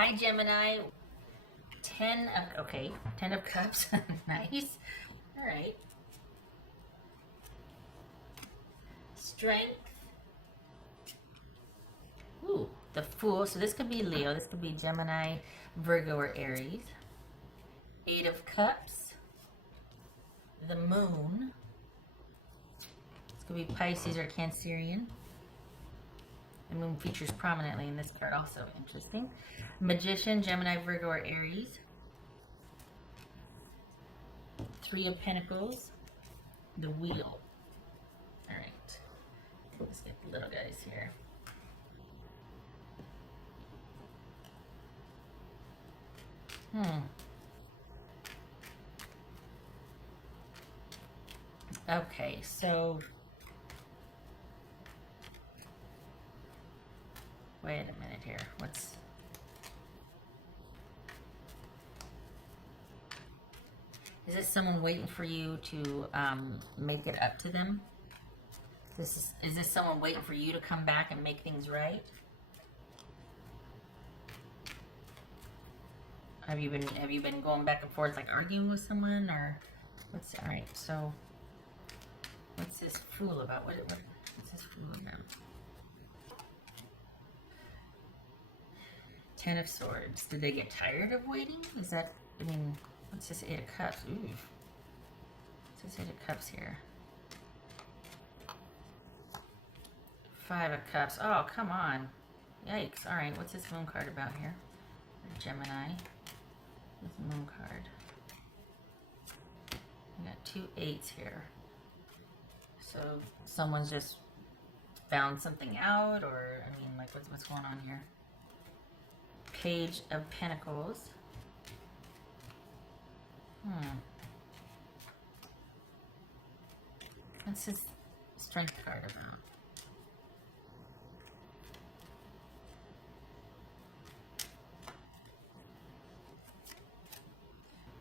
Hi, Gemini. 10 of cups. Nice. All right. Strength. Ooh, the Fool. So this could be Leo. This could be Gemini, Virgo, or Aries. 8 of Cups. The Moon. This could be Pisces or Cancerian. The Moon features prominently in this card, also interesting. Magician, Gemini, Virgo, or Aries. 3 of Pentacles. The Wheel. All right. Let's get the little guys here. Okay, so wait a minute here. Is this someone waiting for you to make it up to them? Is this someone waiting for you to come back and make things right? Have you been going back and forth, like arguing with someone, or all right, so what's this Fool about? What's this Fool about? 10 of Swords. Did they get tired of waiting? Is that, what's this 8 of Cups? Ooh. What's this 8 of Cups here? 5 of Cups. Oh, come on. Yikes. All right, what's this Moon card about here? Gemini. This Moon card. We got 2 8s here. So someone's just found something out, or like what's going on here? Page of Pentacles. What's this Strength card about?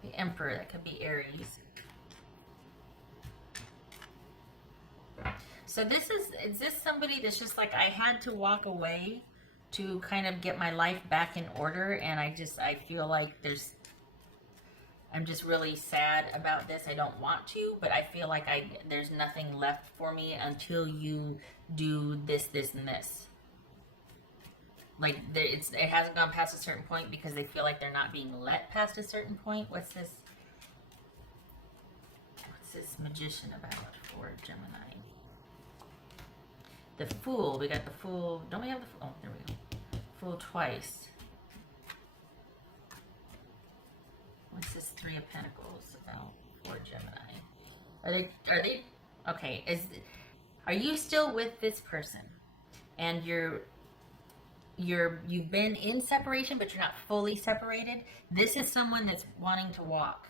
The Emperor. That could be Aries. So is this somebody that's just like, I had to walk away to kind of get my life back in order, and I feel like I'm just really sad about this. I don't want to, but I feel like there's nothing left for me until you do this, this, and this. Like it hasn't gone past a certain point because they feel like they're not being let past a certain point. What's this Magician about for Gemini? The Fool. We got the Fool. Don't we have the Fool? Oh, there we go. Fool twice. What's this 3 of Pentacles about for Gemini? Are they okay? Are you still with this person? And you've been in separation, but you're not fully separated. This is someone that's wanting to walk.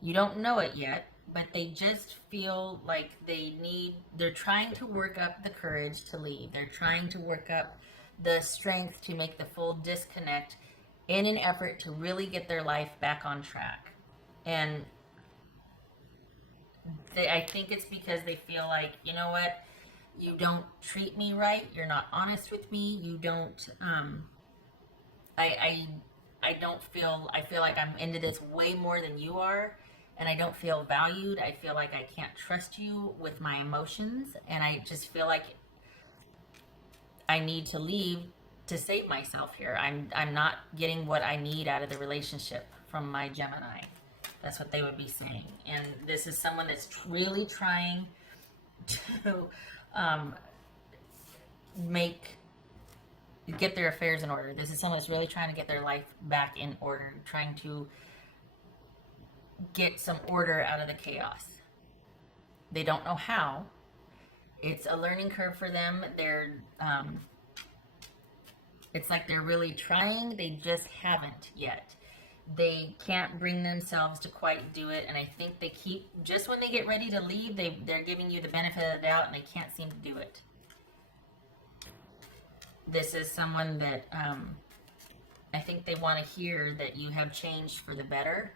You don't know it yet, but they just feel like they're trying to work up the courage to leave. They're trying to work up the strength to make the full disconnect in an effort to really get their life back on track. And I think it's because they feel like, you know what, you don't treat me right, you're not honest with me, you don't, I feel like I'm into this way more than you are, and I don't feel valued. I feel like I can't trust you with my emotions, and I just feel like I need to leave to save myself here. I'm not getting what I need out of the relationship from my Gemini. That's what they would be saying. And this is someone that's really trying to get their affairs in order. This is someone that's really trying to get their life back in order, trying to get some order out of the chaos. They don't know how. It's a learning curve for them. It's like they're really trying, they just haven't yet. They can't bring themselves to quite do it, and I think they keep, just when they get ready to leave, they're giving you the benefit of the doubt, and they can't seem to do it. This is someone that I think they want to hear that you have changed for the better,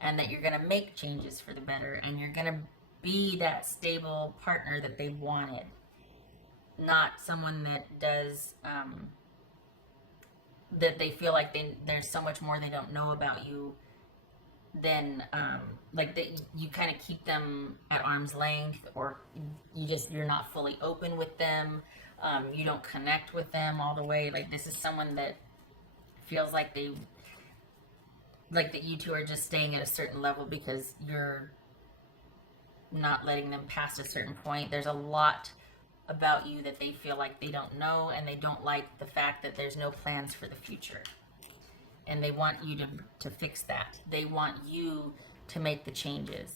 and that you're going to make changes for the better, and you're going to be that stable partner that they wanted. Not someone that does that they feel like there's so much more they don't know about you, then like that you kind of keep them at arm's length, or you're not fully open with them. You don't connect with them all the way. Like, this is someone that feels like that you two are just staying at a certain level because you're not letting them past a certain point. There's a lot about you that they feel like they don't know, and they don't like the fact that there's no plans for the future. And they want you to fix that. They want you to make the changes,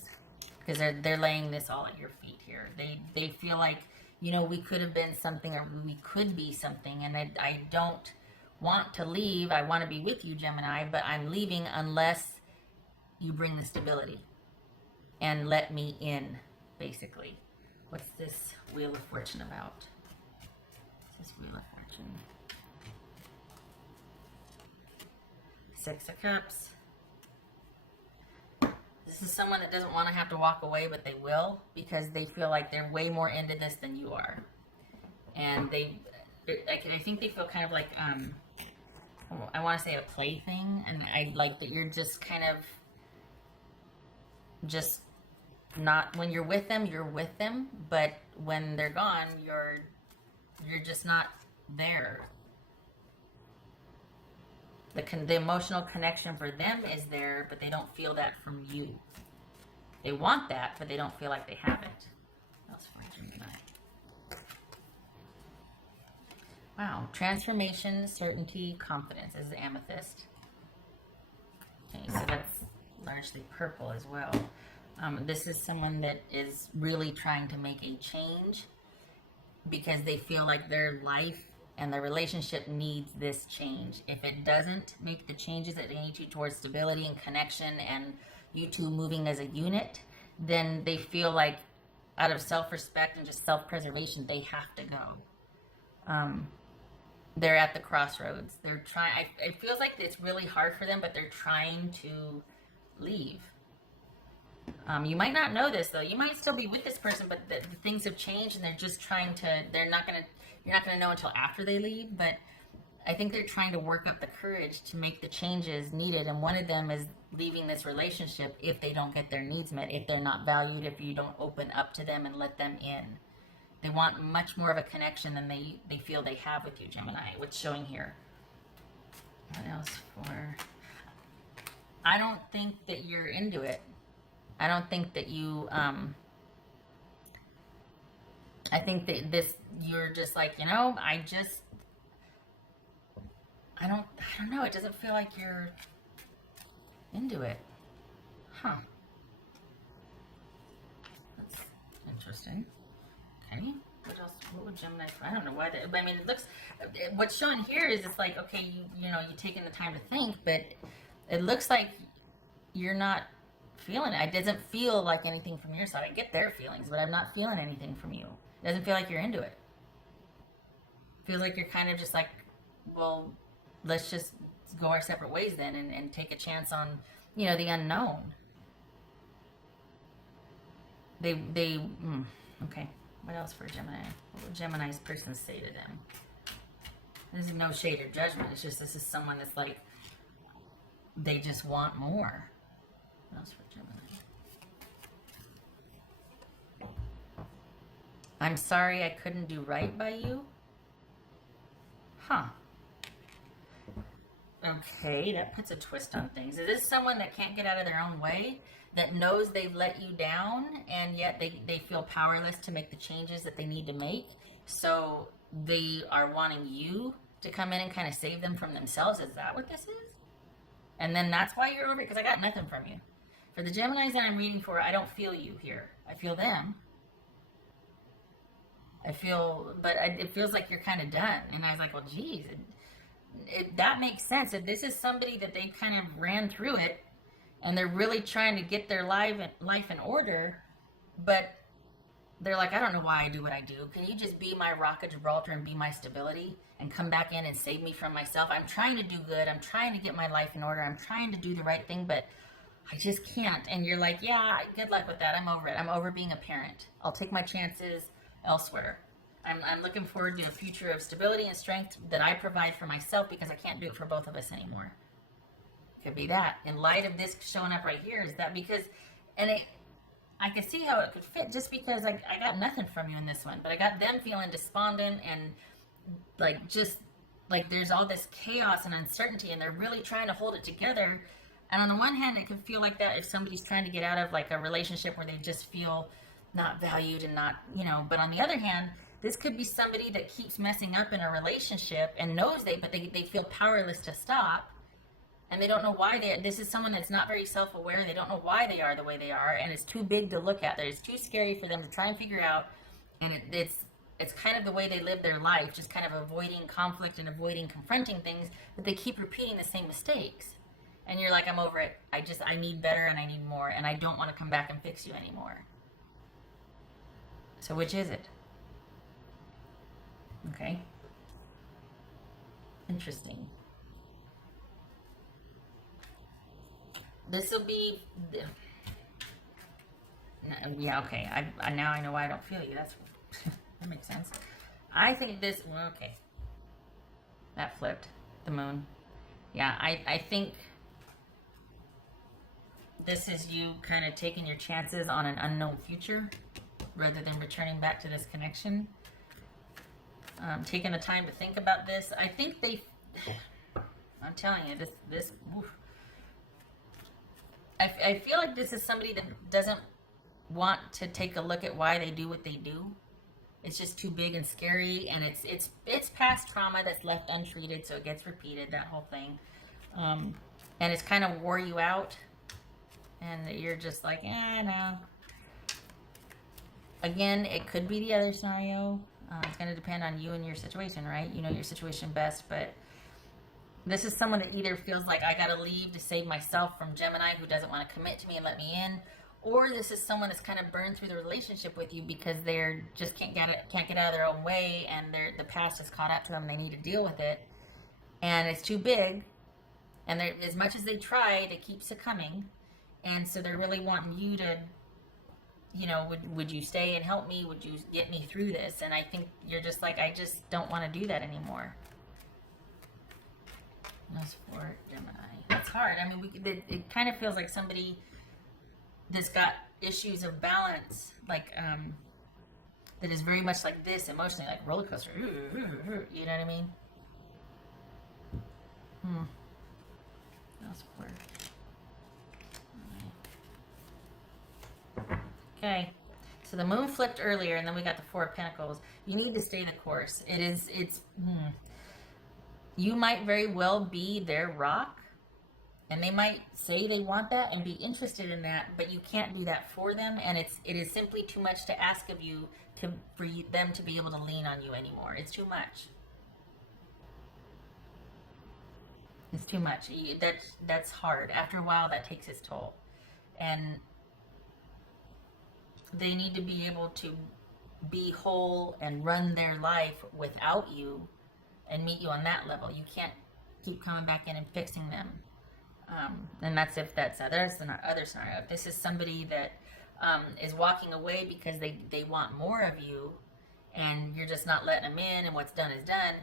because they're laying this all at your feet here. They feel like, you know, we could have been something, or we could be something, and I don't want to leave. I want to be with you, Gemini, but I'm leaving unless you bring the stability and let me in, basically. What's this Wheel of Fortune about? What's this Wheel of Fortune? Six of Cups. This is someone that doesn't want to have to walk away, but they will, because they feel like they're way more into this than you are. And I think they feel kind of like, I want to say a plaything, and I like that you're just kind of just not, when you're with them, but when they're gone, you're just not there. The emotional connection for them is there, but they don't feel that from you. They want that, but they don't feel like they have it. What else for Gemini? Wow. Transformation, certainty, confidence is the amethyst. Okay, so that's largely purple as well. This is someone that is really trying to make a change because they feel like their life and their relationship needs this change. If it doesn't make the changes that they need to towards stability and connection and you two moving as a unit, then they feel like, out of self-respect and just self-preservation, they have to go. They're at the crossroads. They're trying. It feels like it's really hard for them, but they're trying to leave. You might not know this, though. You might still be with this person, but the things have changed, and they're just trying to. You're not gonna know until after they leave. But I think they're trying to work up the courage to make the changes needed. And one of them is leaving this relationship if they don't get their needs met, if they're not valued, if you don't open up to them and let them in. They want much more of a connection than they feel they have with you, Gemini. What's showing here? What else for? I don't think that you're into it. I don't think that you, I think that you're just like, you know, I don't know. It doesn't feel like you're into it. Huh. That's interesting. Okay. What else? What would Gemini? I don't know why. I mean, it looks. What's shown here is it's like, okay, you know, you're taking the time to think, but it looks like you're not feeling it. It doesn't feel like anything from your side. I get their feelings, but I'm not feeling anything from you. It doesn't feel like you're into it. It feels like you're kind of just like, well, let's just go our separate ways then, and take a chance on, you know, the unknown. Okay. What else for Gemini? What would Gemini's person say to them? This is no shade or judgment. It's just, this is someone that's like, they just want more. What else for Gemini? I'm sorry I couldn't do right by you. Huh. Okay, that puts a twist on things. Is this someone that can't get out of their own way? That knows they've let you down, and yet they feel powerless to make the changes that they need to make? So they are wanting you to come in and kind of save them from themselves? Is that what this is? And then that's why you're over it? Because I got nothing from you. For the Geminis that I'm reading for, I don't feel you here. I feel them. It feels like you're kind of done. And I was like, well, geez, that makes sense. If this is somebody that they kind of ran through it, and they're really trying to get their life in order, but they're like, I don't know why I do what I do. Can you just be my rock of Gibraltar and be my stability and come back in and save me from myself? I'm trying to do good. I'm trying to get my life in order. I'm trying to do the right thing, but I just can't. And you're like, yeah, good luck with that. I'm over it. I'm over being a parent. I'll take my chances elsewhere. I'm looking forward to a future of stability and strength that I provide for myself because I can't do it for both of us anymore. Could be that. In light of this showing up right here, is that because, and I can see how it could fit just because I got nothing from you in this one, but I got them feeling despondent and like just like there's all this chaos and uncertainty and they're really trying to hold it together. And on the one hand, it could feel like that if somebody's trying to get out of like a relationship where they just feel not valued and not, you know, but on the other hand, this could be somebody that keeps messing up in a relationship and knows but they feel powerless to stop. And they don't know why this is someone that's not very self-aware. They don't know why they are the way they are. And it's too big to look at. It's too scary for them to try and figure out. And it's kind of the way they live their life, just kind of avoiding conflict and avoiding confronting things. But they keep repeating the same mistakes. And you're like, I'm over it. I need better and I need more. And I don't want to come back and fix you anymore. So which is it? Okay. Interesting. This will be, yeah, okay. I now I know why I don't feel you. That's that makes sense. I think this. Well, okay. That flipped the moon. Yeah, I think this is you kind of taking your chances on an unknown future, rather than returning back to this connection. Taking the time to think about this. I think I'm telling you, this. Oof. I feel like this is somebody that doesn't want to take a look at why they do what they do. It's just too big and scary, and it's past trauma that's left untreated, so it gets repeated, that whole thing. And it's kind of wore you out, and you're just like, no. Again, it could be the other scenario. It's going to depend on you and your situation, right? You know your situation best, but this is someone that either feels like I gotta leave to save myself from Gemini who doesn't want to commit to me and let me in, or this is someone that's kind of burned through the relationship with you because they're just can't get out of their own way, and the past has caught up to them and they need to deal with it, and it's too big, and as much as they try, they keep succumbing, and so they're really wanting you to, you know, would you stay and help me? Would you get me through this? And I think you're just like, I just don't want to do that anymore. That's for Gemini. That's hard. I mean, it kind of feels like somebody that's got issues of balance, like that is very much like this emotionally, like roller coaster. You know what I mean? That's for. Okay. So the moon flipped earlier, and then we got the Four of Pentacles. You need to stay the course. You might very well be their rock, and they might say they want that and be interested in that, but you can't do that for them, and it is simply too much to ask of you for them to be able to lean on you anymore. It's too much. It's too much. That's hard. After a while, that takes its toll, and they need to be able to be whole and run their life without you and meet you on that level. You can't keep coming back in and fixing them. And that's if that's other scenario. If this is somebody that is walking away because they want more of you and you're just not letting them in and what's done is done,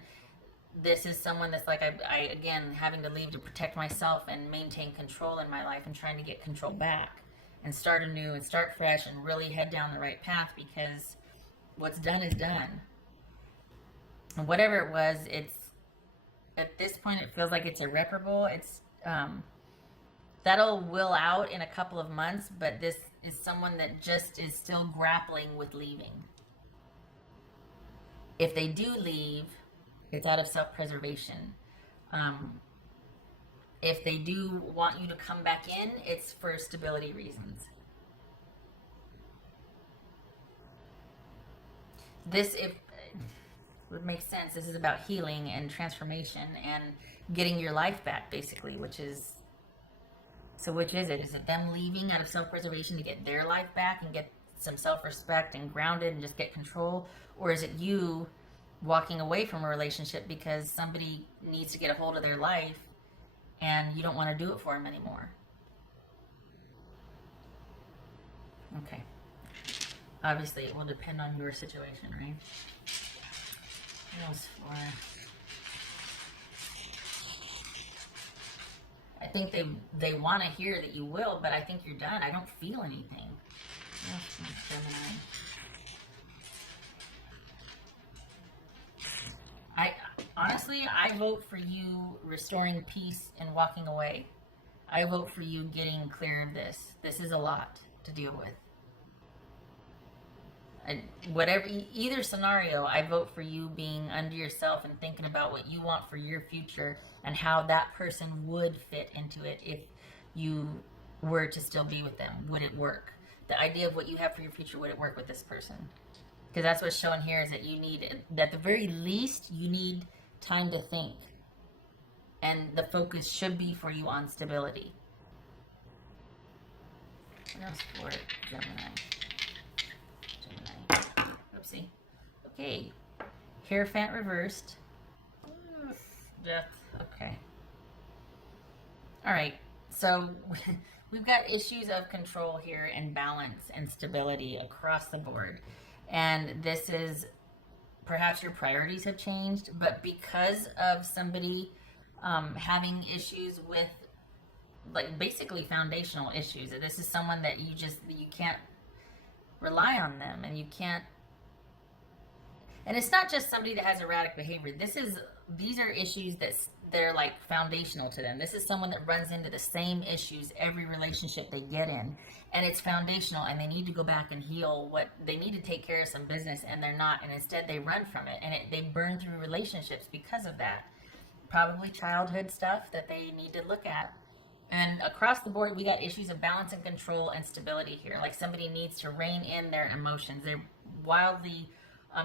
this is someone that's like, I again, having to leave to protect myself and maintain control in my life and trying to get control back and start anew and start fresh and really head down the right path, because what's done is done. And whatever it was, it's at this point it feels like it's irreparable. It's that'll will out in a couple of months, but this is someone that just is still grappling with leaving. If they do leave, it's out of self-preservation. If they do want you to come back in, it's for stability reasons. This, if would make sense, this is about healing and transformation and getting your life back, basically, which is it? Is it them leaving out of self-preservation to get their life back and get some self-respect and grounded and just get control? Or is it you walking away from a relationship because somebody needs to get a hold of their life and you don't want to do it for them anymore? Okay. Obviously, it will depend on your situation, right? What else for? I think they want to hear that you will, but I think you're done. I don't feel anything. What else for Gemini? Honestly, I vote for you restoring peace and walking away. I vote for you getting clear of this. This is a lot to deal with. Whatever, either scenario, I vote for you being under yourself and thinking about what you want for your future and how that person would fit into it if you were to still be with them. Would it work? The idea of what you have for your future, would it work with this person? Because that's what's shown here, is that you need, at the very least, you need time to think. And the focus should be for you on stability. What else for Gemini? Oopsie. Okay. Hierophant reversed. Death. Okay. Alright. So we've got issues of control here and balance and stability across the board. And this is, perhaps your priorities have changed, but because of somebody having issues with, like, basically foundational issues, this is someone that you can't rely on them, and you can't, and it's not just somebody that has erratic behavior. These are issues they're like foundational to them. This is someone that runs into the same issues every relationship they get in, and it's foundational, and they need to go back and heal what they need to take care of some business, and they're not, and instead they run from it, and they burn through relationships because of that. Probably childhood stuff that they need to look at. And across the board, we got issues of balance and control and stability here. Like, somebody needs to rein in their emotions. They're wildly,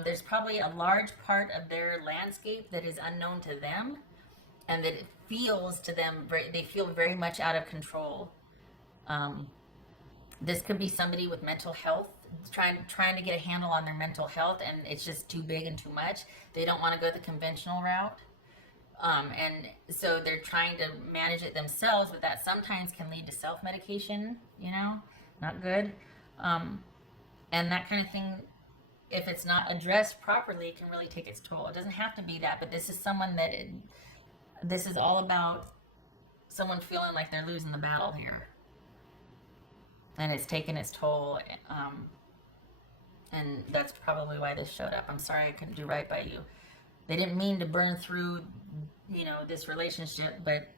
there's probably a large part of their landscape that is unknown to them, and that it feels to them, they feel very much out of control. This could be somebody with mental health, trying to get a handle on their mental health, and it's just too big and too much. They don't want to go the conventional route. And so they're trying to manage it themselves, but that sometimes can lead to self-medication, not good. And that kind of thing, if it's not addressed properly, it can really take its toll. It doesn't have to be that, but this is someone that, this is all about someone feeling like they're losing the battle here. And it's taken its toll, and that's probably why this showed up. I'm sorry I couldn't do right by you. They didn't mean to burn through, this relationship, but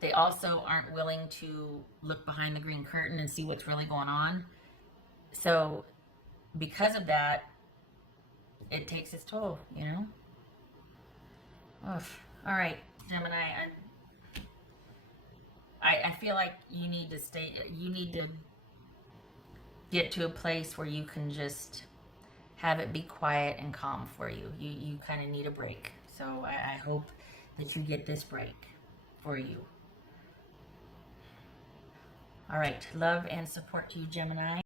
they also aren't willing to look behind the green curtain and see what's really going on. So because of that, it takes its toll, Oof. All right, Gemini, I feel like you need to get to a place where you can just have it be quiet and calm for you. You kind of need a break. So I hope that you get this break for you. All right. Love and support to you, Gemini.